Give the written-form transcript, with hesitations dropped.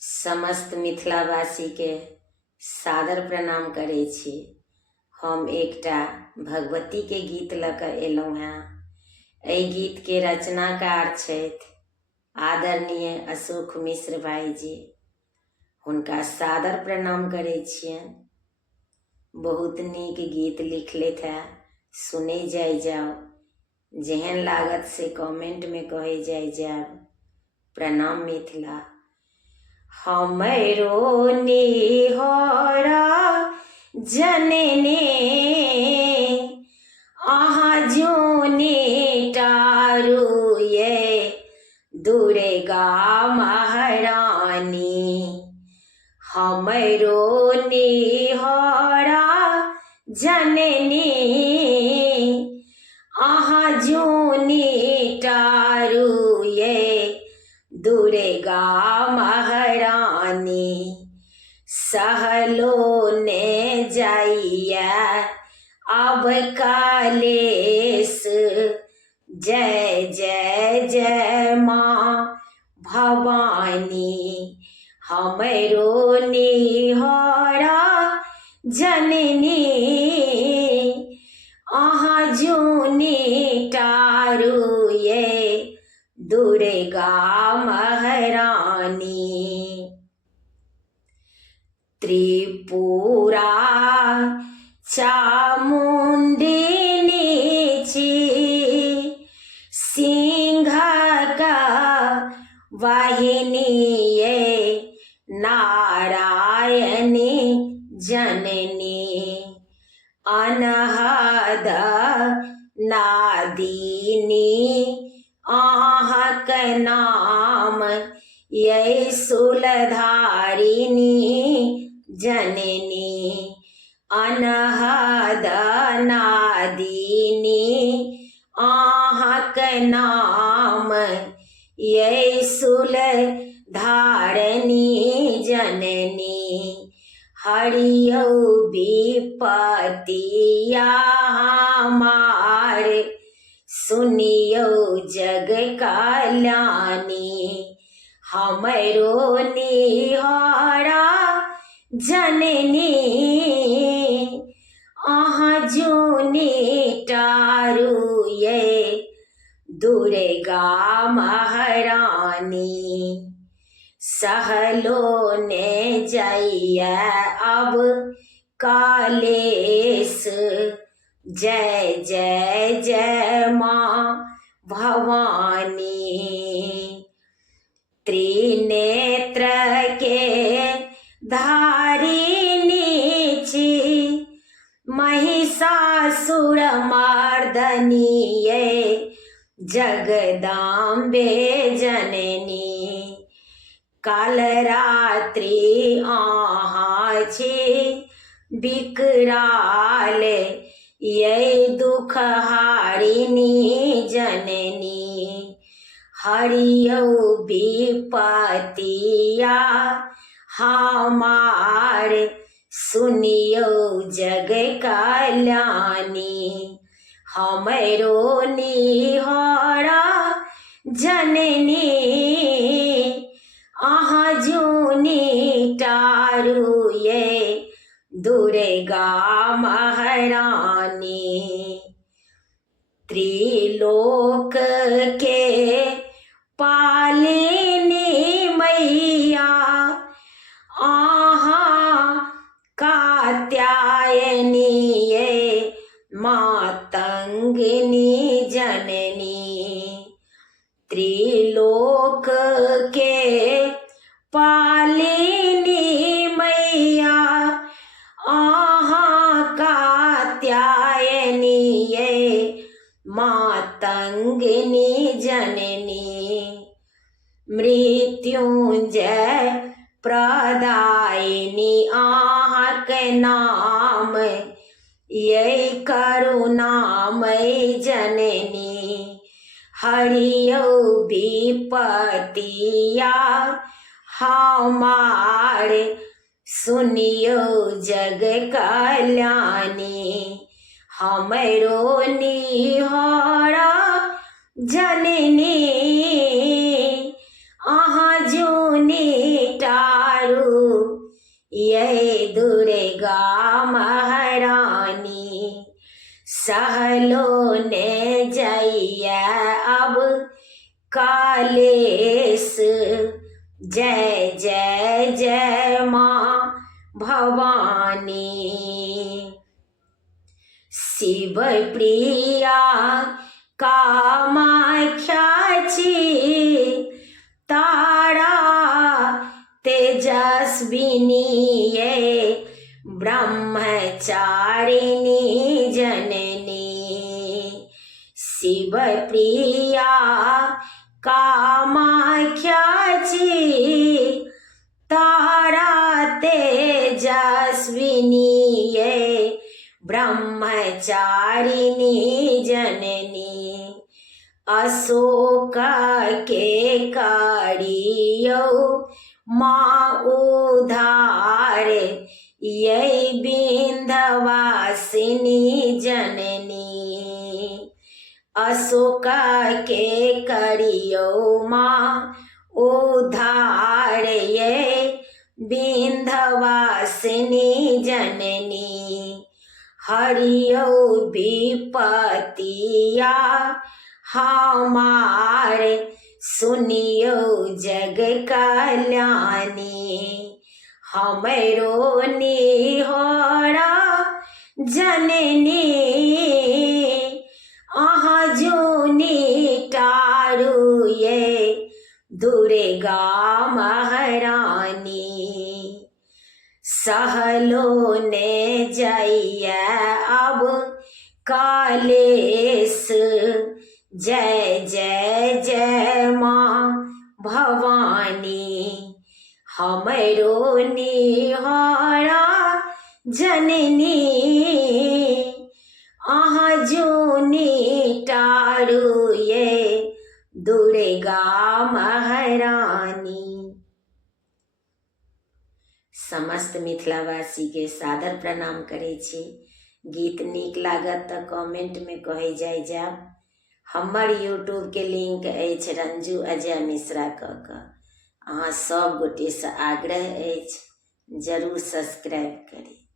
समस्त मिथिलावासी के सादर प्रणाम करै छी। हम एकटा भगवती के गीत लऽ कऽ एलहुँ हेँ। एहि गीत के रचनाकार छथि आदरणीय अशोक मिश्र भाईजी। हुनका सादर प्रणाम करै छियनि। बहुत नीक गीत लिखलथि है, सुनै जाओ। जेहन लागत से कमेंट में कहे जाओ। प्रणाम मिथिला। हमरो निहोरा जननी अहाँ जूनी टारू ये दुर्गा महारानी। हमरो निहोरा जननी अहाँ जूनी टारू ये दुर्गा महारानी। सहलो ने जाइया अब कालेस जय जय जय माँ भवानी। हमरो निहोरा जननी अहाँ जूनी टारू ये दुर्गा महारानी। त्रिपुरा चामुंडिनी छी सिंह का वाहिनी ये नारायणी जननी। अनहद नादिनी आहक नाम ये सुलधारिणी जननी। अनहद नादिनी आहक नाम ये सुलधारिणी जननी। हरियो विपतिया हमार सुनियो जग कल्याणी। हमरो निहोरा जननी अहाँ जूनी टारू ये दुर्गा महारानी। सहलो ने जाइया अब कालेस जय जय जय माँ भवानी। त्रिनेत्र के धारिणी छी महिषासुर मर्दनी ये जगदाम्बे जननी। काल रात्रि आहाँ छी विकराल ये दुख हारिणी जननी। हरियो विपतिया हमार सुनियो जग कल्याणी। हमरो निहोरा जननी अहाँ जूनी टारू ये दुर्गा महारानी। त्रिलोक के पालिनी मैया आहाँ कात्यायनी ये मातंगिनी जननी। त्रिलोक के पालिनी मैया आहाँ कात्यायनी ये मातंगिनी जननी। मृत्युंजय प्रदायिनी आहक नाम ये करुणामय जननी। हरियो विपतिया हमार सुनियो जग कल्याणी। हमरो निहोरा जननी अहाँ जूनी टा ये दुर्गा महारानी सहलो ने जइया अब कालेश। जय जय जय माँ भवानी। शिव प्रिया कामाख्याची तारा तेजस्विनी ये ब्रह्मचारिणी जननी। शिव प्रिया कामाख्याची तारा तेजस्विनी ये ब्रह्मचारिणी जननी। अशोक के करियो माँ उधार ये विंध्यवासिनी जननी। अशोक के करियो माँ उधार ये विंध्यवासिनी जननी। हरियो विपतिया हमारे सुनियो जग कल्याणी। हमरो निहोरा जननी अहाँ जूनी टारू ये दुर्गा महारानी। सहलो ने जइया अब कालेश। जय जय जय माँ भवानी। हमरो निहोरा जननी अहाँ जूनी टारू ये दुर्गा महारानी। समस्त मिथिलावासी के सादर प्रणाम करे छी। गीत नीक लागत तऽ कमेंट में कहे जाय जाब। हमर यूट्यूब के लिंक अछि रंजू अजय मिश्रा कऽ। अहाँ सब गोटे से आग्रह अछि जरूर सब्सक्राइब करी।